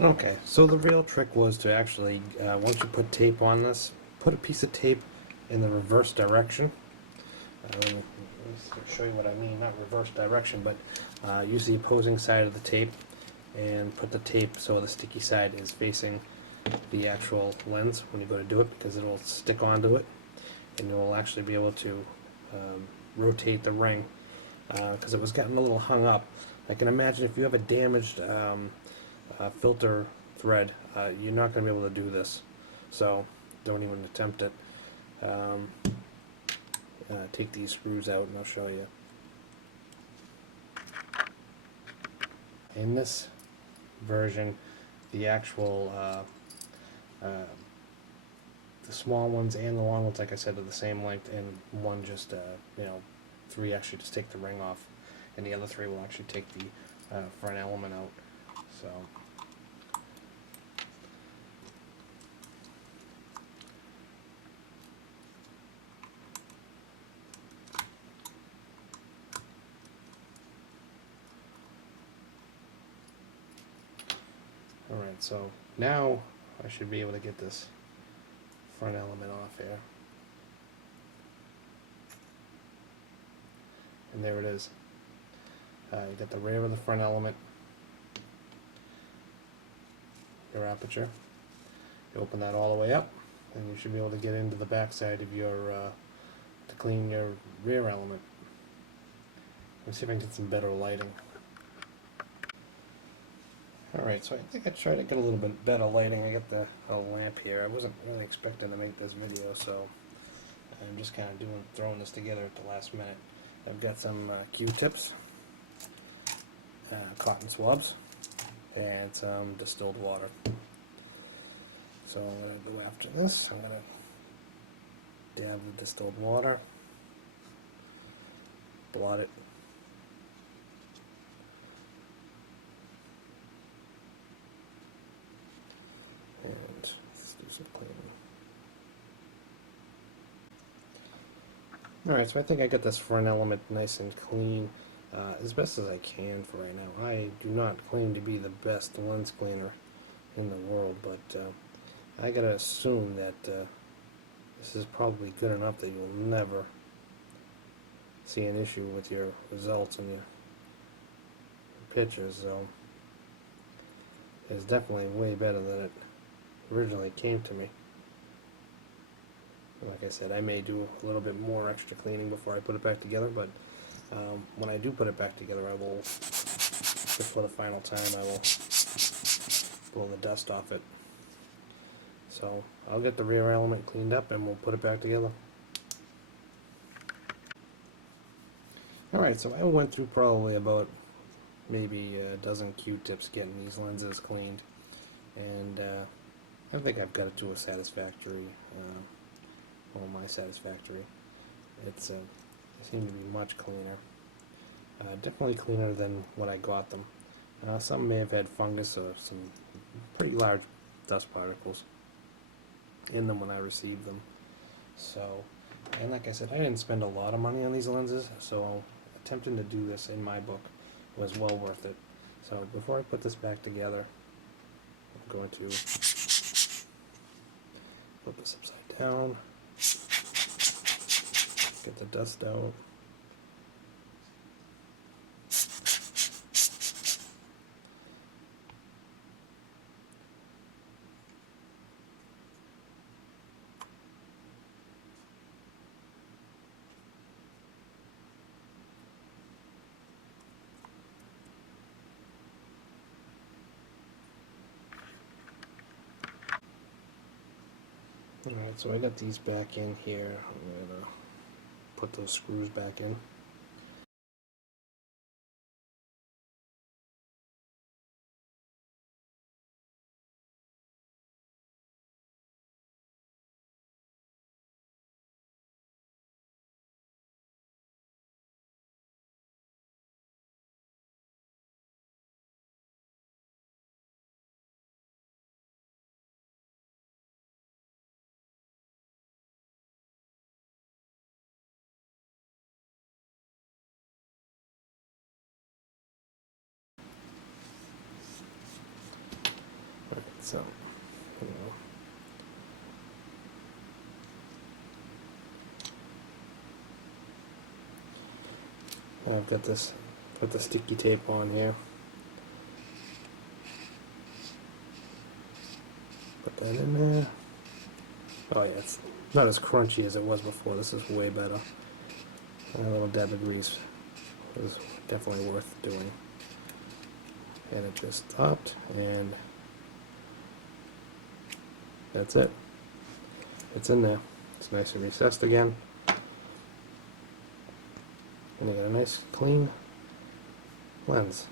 Okay, so the real trick was to actually, once you put tape on this, put a piece of tape in the reverse direction. Let me show you what I mean, not reverse direction, but use the opposing side of the tape and put the tape so the sticky side is facing the actual lens when you go to do it, because it'll stick onto it and you'll actually be able to rotate the ring, because it was getting a little hung up. I can imagine if you have a damaged filter thread, you're not going to be able to do this, so don't even attempt it. Take these screws out and I'll show you. In this version, the actual the small ones and the long ones, like I said, are the same length, and one just three actually just take the ring off, and the other three will actually take the front element out. So alright, so now I should be able to get this front element off here. And there it is. You got the rear of the front element, your aperture. You open that all the way up, and you should be able to get into the back side of your, to clean your rear element. Let me see if I can get some better lighting. Alright, so I think I tried to get a little bit better lighting. I got the lamp here. I wasn't really expecting to make this video, so I'm just kind of throwing this together at the last minute. I've got some Q-tips, cotton swabs, and some distilled water. So I'm going to go after this. I'm going to dab the distilled water, blot it, and let's do some cleaning. Alright, so I think I got this front element nice and clean, as best as I can for right now. I do not claim to be the best lens cleaner in the world, but I gotta assume that this is probably good enough that you'll never see an issue with your results and your pictures, so it's definitely way better than it originally came to me. Like I said, I may do a little bit more extra cleaning before I put it back together, but when I do put it back together, I will, just for the final time, I will blow the dust off it. So I'll get the rear element cleaned up and we'll put it back together. Alright, so I went through probably about maybe a dozen Q-tips getting these lenses cleaned, and I think I've got it to a satisfactory, my satisfactory. It seemed to be much cleaner. Definitely cleaner than when I got them. Some may have had fungus or some pretty large dust particles in them when I received them. So, and like I said, I didn't spend a lot of money on these lenses, so attempting to do this in my book was well worth it. So before I put this back together, I'm going to flip this upside down, get the dust out. Alright, so I got these back in here. I'm going to put those screws back in. So, you know, I've got this, put the sticky tape on here. Put that in there. Oh yeah, it's not as crunchy as it was before. This is way better. A little dab of grease is definitely worth doing. And it just stopped, and that's it. It's in there. It's nice and recessed again. And you got a nice clean lens.